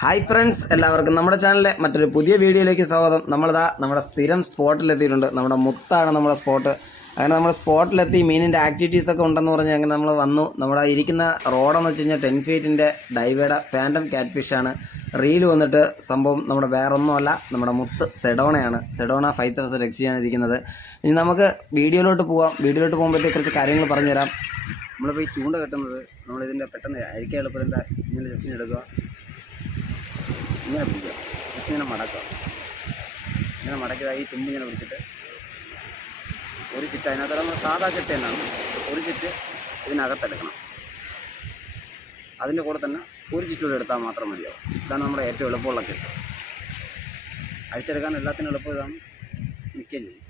Hi friends എല്ലാവർക്കും നമ്മുടെ ചാനലിലെ മറ്റൊരു പുതിയ വീഡിയോയിലേക്ക് സ്വാഗതം. നമ്മളിതാ നമ്മുടെ സ്ഥിരം സ്പോട്ടിലെത്തിയിട്ടുണ്ട്. നമ്മുടെ മുത്താണ് നമ്മുടെ സ്പോട്ട്. അങ്ങനെ നമ്മുടെ സ്പോട്ടിലെത്തി മീനിന്റെ ആക്ടിവിറ്റീസ് ഒക്കെ ഉണ്ടെന്ന് പറഞ്ഞ് അങ്ങനെ നമ്മൾ വന്നു. നമ്മുടെ ഇരിക്കുന്ന റോഡെന്ന് വെച്ച് കഴിഞ്ഞാൽ ടെൻ ഫീറ്റിന്റെ ഡൈവേഡ ഫാന്റം ക്യാറ്റ് ഫിഷാണ് റീൽ വന്നിട്ട് സംഭവം നമ്മുടെ വേറൊന്നുമല്ല നമ്മുടെ മുത്ത് സെഡോണയാണ്. സെഡോണ ഫൈവ് തൗസൻഡ് എക്സിയാണ് ഇരിക്കുന്നത്. ഇനി നമുക്ക് വീഡിയോയിലോട്ട് പോവാം. വീഡിയോയിലോട്ട് പോകുമ്പോഴത്തേക്ക് കുറച്ച് കാര്യങ്ങൾ പറഞ്ഞുതരാം. നമ്മളിപ്പോൾ ഈ ചൂണ്ട കെട്ടുന്നത് നമ്മളിതിന്റെ പെട്ടെന്ന് അരിക്കാൻ എളുപ്പത്തിന്റെ ഇങ്ങനെ ജസ്റ്റ് എടുക്കുക. ഇങ്ങനെ പിടിക്കുക. ജസ്റ്റ് ഇങ്ങനെ മടക്കുക. ഇങ്ങനെ മടക്കുക ഈ തുമ്പ് ഇങ്ങനെ പിടിച്ചിട്ട് ഒരു ചിറ്റ് അതിനകത്ത് നമ്മൾ സാധാ ചിട്ട് തന്നെയാണ്. ഒരു ചിറ്റ് ഇതിനകത്തെടുക്കണം. അതിന്റെ കൂടെ തന്നെ ഒരു ചിറ്റൂടെ എടുത്താൽ മാത്രം മതിയാവും. ഇതാണ് നമ്മുടെ ഏറ്റവും എളുപ്പമുള്ള കെട്ട് അഴിച്ചെടുക്കാൻ എല്ലാത്തിനും എളുപ്പം ഇതാണ് നിൽക്കുകയും ചെയ്യും.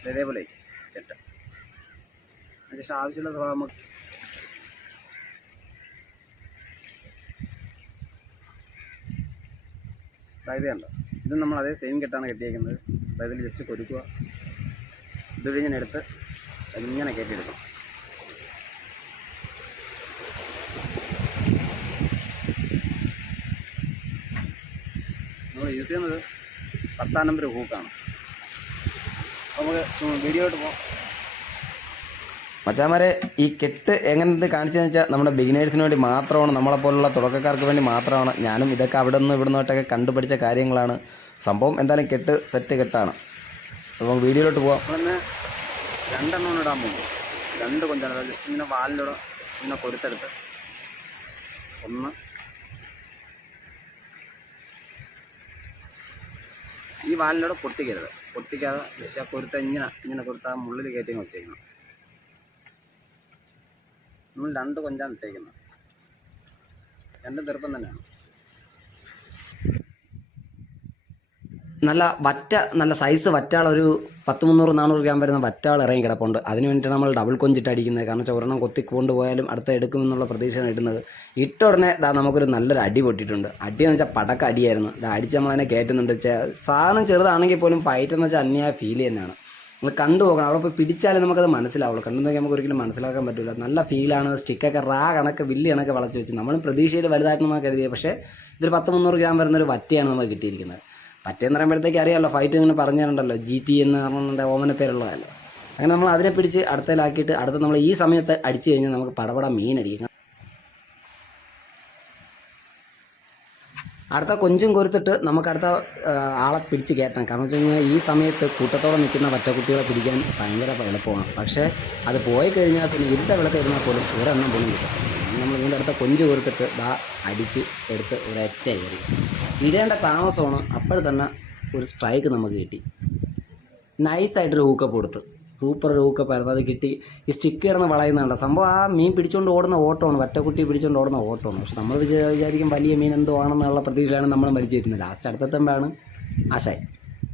ഇത് ഇതേപോലെ കെട്ട് അതിനുശേഷം ആവശ്യമുള്ള നമുക്ക് അതായത് ഇത് നമ്മൾ അതേ സെയിം കെട്ടാണ് കെട്ടിയേക്കുന്നത്. അതായത് ജസ്റ്റ് കൊരുക്കുക. ഇതുവഴി ഞാൻ എടുത്ത് അതിങ്ങനെ കയറ്റിയെടുക്കും നമ്മൾ യൂസ് ചെയ്യുന്നത് പത്താം നമ്പർ ഹൂക്കാണ് നമുക്ക് വീഡിയോയിട്ട് പോകാം മച്ചാമാരെ ഈ കെട്ട് എങ്ങനത്തെ കാണിച്ചതെന്ന് വെച്ചാൽ നമ്മുടെ ബിഗിനേഴ്സിന് വേണ്ടി മാത്രമാണ് നമ്മളെ നമ്മളെപ്പോലുള്ള തുടക്കക്കാർക്ക് വേണ്ടി മാത്രമാണ് ഞാനും ഇതൊക്കെ അവിടെ നിന്ന് ഇവിടെ നിന്നോട്ടൊക്കെ കണ്ടുപിടിച്ച കാര്യങ്ങളാണ്. സംഭവം എന്തായാലും കെട്ട് സെറ്റ് കെട്ടാണ്. അപ്പം വീഡിയോയിലോട്ട് പോവാം. രണ്ടെണ്ണം ഇടാൻ പോകും. രണ്ട് കൊഞ്ചാണ്. ജസ്റ്റ് ഇങ്ങനെ വാലിലൂടെ ഇങ്ങനെ കൊരുത്തെടുത്ത്. ഒന്ന്. ഈ വാലിലൂടെ പൊട്ടിക്കരുത്. പൊട്ടിക്കാതെ ജസ്റ്റ് ആ കൊരുത്ത ഇങ്ങനെ ഇങ്ങനെ കൊടുത്താൽ മുള്ളിൽ കയറ്റി വെച്ചേക്കണം. നമ്മൾ രണ്ട് കൊഞ്ചാണ് ഇട്ടേക്കുന്നത്. രണ്ടും ചെറുപ്പം തന്നെയാണ്. നല്ല വറ്റ നല്ല സൈസ് വറ്റാൾ ഒരു പത്ത് മുന്നൂറ് നാനൂറ് ഗ്രാം വരുന്ന വറ്റാൾ ഇറങ്ങി കിടപ്പുണ്ട്. അതിന് വേണ്ടിയിട്ട് നമ്മൾ ഡബിൾ കൊഞ്ചിട്ട് അടിക്കുന്നത്. കാരണം ഒരെണ്ണം കൊത്തി കൊണ്ടുപോയാലും അടുത്ത എടുക്കുമെന്നുള്ള പ്രതീക്ഷയാണ് ഇടുന്നത്. ഇട്ട ഉടനെ ഇതാ നമുക്കൊരു നല്ലൊരു അടി പൊട്ടിയിട്ടുണ്ട്. അടി എന്ന് വെച്ചാൽ പടക്ക അടിയായിരുന്നു. ഇത് അടിച്ച് നമ്മളതിനെ കയറ്റുന്നുണ്ട് സാധനം ചെറുതാണെങ്കിൽ പോലും ഫൈറ്റ് എന്ന് വെച്ചാൽ അന്യായ ഫീൽ തന്നെയാണ്. നമ്മൾ കണ്ടു പോകണം. അവിടെ പോയി പിടിച്ചാലും നമുക്കത് മനസ്സിലാവുള്ളൂ. കണ്ടു നോക്കി നമുക്ക് ഒരിക്കലും മനസ്സിലാക്കാൻ പറ്റില്ല നല്ല ഫീലാണ് സ്റ്റിക്കൊക്കെ റാ കണക്ക് വില്ല് കണക്ക് വളച്ച് വെച്ച്. നമ്മൾ പ്രതീക്ഷയിൽ വലുതായിട്ടൊന്നും കരുതിയത് പക്ഷേ ഇതൊരു പത്ത് മുന്നൂറ് ഗ്രാം വരുന്ന ഒരു വറ്റയാണ് നമുക്ക് കിട്ടിയിരിക്കുന്നത്. പറ്റേന്ന് പറയുമ്പോഴത്തേക്ക് അറിയാമല്ലോ ഫൈറ്റ് ഇങ്ങനെ പറഞ്ഞിട്ടുണ്ടല്ലോ ജി ടി എന്ന് പറഞ്ഞ ഓമന പേരുള്ളതല്ലോ. അങ്ങനെ നമ്മൾ അതിനെ പിടിച്ച് അടുത്തലാക്കിയിട്ട് അടുത്ത നമ്മൾ ഈ സമയത്ത് അടിച്ചു കഴിഞ്ഞാൽ നമുക്ക് പടപട മീൻ അടിക്കും. അടുത്ത കൊഞ്ചും കൊരുത്തിട്ട് നമുക്ക് അടുത്ത ആളെ പിടിച്ച് കയറ്റാം. കാരണം വെച്ച് കഴിഞ്ഞാൽ ഈ സമയത്ത് കൂട്ടത്തോടെ നിൽക്കുന്ന പറ്റക്കുട്ടികളെ പിടിക്കാൻ ഭയങ്കര എളുപ്പമാണ്. പക്ഷേ അത് പോയി കഴിഞ്ഞാൽ പിന്നെ ഇരുട്ട വിളക്ക് ഇരുന്നാൽ പോലും ഒരെണ്ണം പോലും കിട്ടും. നമ്മൾ ഇതിന്റെ അടുത്ത കൊഞ്ച് കൊരുത്തിട്ട് ദാ അടിച്ച് എടുത്ത് ഒരൊറ്റ കയറി. ഇടേണ്ട താമസമാണ് അപ്പോൾ തന്നെ ഒരു സ്ട്രൈക്ക് നമുക്ക് കിട്ടി. നൈസായിട്ടൊരു ഹൂക്കപ്പ് കൊടുത്ത്. സൂപ്പർ ഒരു ഹൂക്കപ്പ് ആയിരുന്നു അത് കിട്ടി. ഈ സ്റ്റിക്ക് കിടന്ന് വളയുന്നുണ്ട് സംഭവം ആ മീൻ പിടിച്ചുകൊണ്ട് ഓടുന്ന ഓട്ടമാണ് വറ്റക്കുട്ടി പിടിച്ചുകൊണ്ട് ഓടുന്ന ഓട്ടമാണ് പക്ഷെ നമ്മൾ വിചാ- വിചാരിക്കും വലിയ മീൻ എന്തോ ആണെന്നുള്ള പ്രതീക്ഷയാണ് നമ്മൾ മരിച്ചിരുന്നത് ലാസ്റ്റ് അടുത്തെത്തുമ്പോഴാണ് ആശായി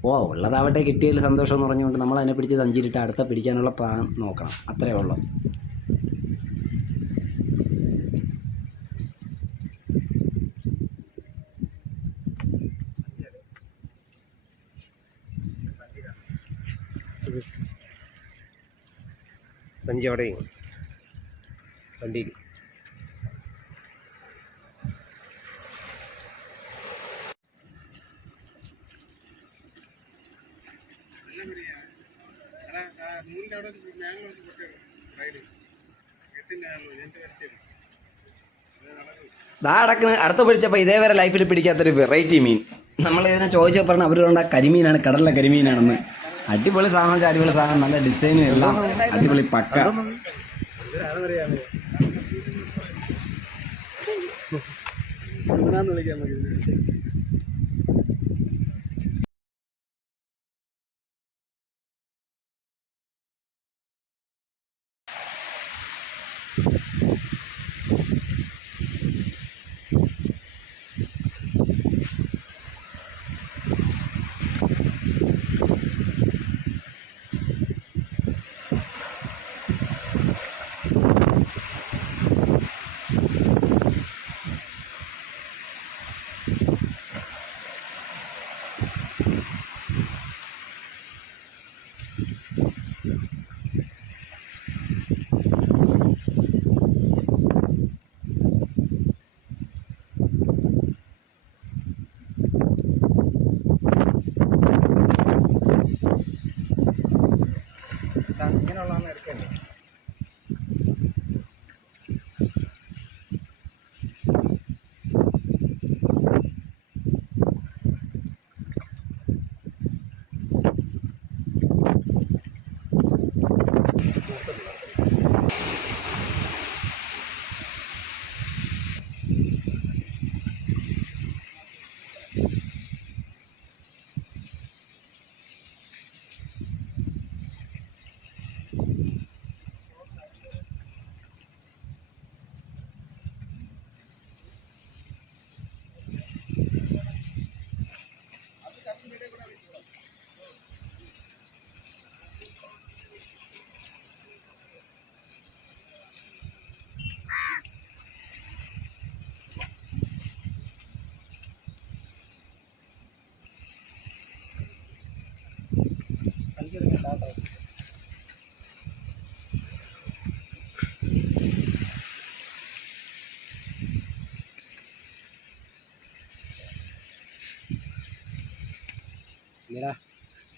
ഓ ഉള്ളതാവട്ടെ കിട്ടിയതിൽ സന്തോഷം എന്ന് പറഞ്ഞുകൊണ്ട് നമ്മൾ അതിനെ പിടിച്ച് തഞ്ചിരിട്ട് അടുത്ത പിടിക്കാനുള്ള പ്ലാൻ നോക്കണം. അത്രേ ഉള്ളൂ. സഞ്ജയ് അവിടെ വണ്ടിയിൽ. ദാ അടക്കണ അടുത്ത പിടിച്ചപ്പോൾ ഇതേവരെ ലൈഫിൽ പിടിക്കാത്തൊരു വെറൈറ്റി മീൻ. നമ്മൾ ഇതിനെ ചോദിച്ചപ്പോൾ പറഞ്ഞാൽ അവരോട് കരിമീനാണ് കടലിലെ കരിമീനാണെന്ന്. അടിപൊളി സാധനം വെച്ചാൽ അടിപൊളി സാധനം. നല്ല ഡിസൈനും എല്ലാം. അടിപൊളി പക്ക. വിളിക്കാൻ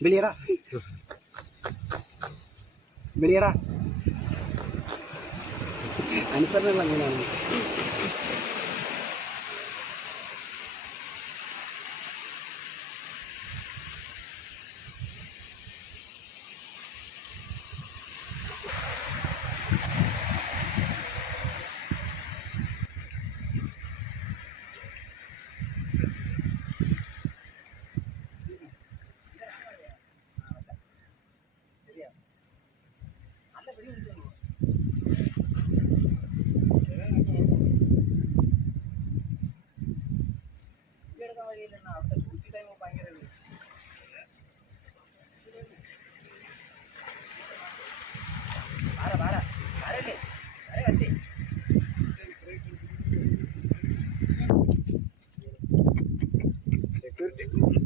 വിളിയടാ വിളിയടാ അനുസരണകൾ അങ്ങനെയാണ് good to go.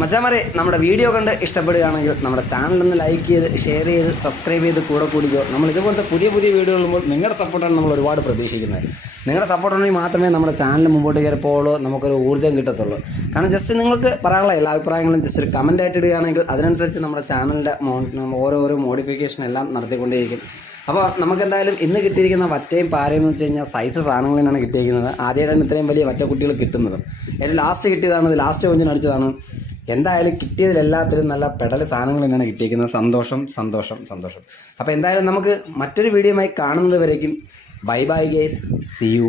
മച്ചാമാരെ നമ്മുടെ വീഡിയോ കണ്ട് ഇഷ്ടപ്പെടുകയാണെങ്കിൽ നമ്മുടെ ചാനൽ ഒന്ന് ലൈക്ക് ചെയ്ത് ഷെയർ ചെയ്ത് സബ്സ്ക്രൈബ് ചെയ്ത് കൂടെ കൂടിക്കോ. നമ്മൾ ഇതുപോലത്തെ പുതിയ പുതിയ വീഡിയോ ഇടുമ്പോൾ നിങ്ങളുടെ സപ്പോർട്ടാണ് നമ്മൾ ഒരുപാട് പ്രതീക്ഷിക്കുന്നത്. നിങ്ങളുടെ സപ്പോർട്ട് ഉണ്ടെങ്കിൽ മാത്രമേ നമ്മുടെ ചാനൽ മുമ്പോട്ട് കയറിപ്പോളൂ നമുക്കൊരു ഊർജം കിട്ടത്തുള്ളൂ. കാരണം ജസ്റ്റ് നിങ്ങൾക്ക് പറയാനുള്ള എല്ലാ അഭിപ്രായങ്ങളും ജസ്റ്റ് ഒരു കമന്റ് ആയിട്ട് ഇടുകയാണെങ്കിൽ അതിനനുസരിച്ച് നമ്മുടെ ചാനലിന്റെ ഓരോരോ മോഡിഫിക്കേഷൻ എല്ലാം നടത്തിക്കൊണ്ടേയിരിക്കും. അപ്പോൾ നമുക്ക് എന്തായാലും ഇന്ന് കിട്ടിയിരിക്കുന്ന വറ്റയും പാരയും എന്ന് വെച്ച് കഴിഞ്ഞാൽ സൈസ് സാധനങ്ങളിലാണ് കിട്ടിയിരിക്കുന്നത്. ആദ്യമായിട്ടാണ് ഇത്രയും വലിയ വറ്റ കുട്ടികൾ കിട്ടുന്നത്. ഏറ്റവും ലാസ്റ്റ് കിട്ടിയതാണ് ലാസ്റ്റ് കൊഞ്ചിന് അടിച്ചതാണ് എന്തായാലും കിട്ടിയതിലെല്ലാത്തിലും നല്ല പെടൽ സാധനങ്ങൾ തന്നെയാണ് കിട്ടിയിരിക്കുന്നത്. സന്തോഷം സന്തോഷം സന്തോഷം. അപ്പോൾ എന്തായാലും നമുക്ക് മറ്റൊരു വീഡിയോയുമായി കാണുന്നത് വരേക്കും. Bye bye guys see you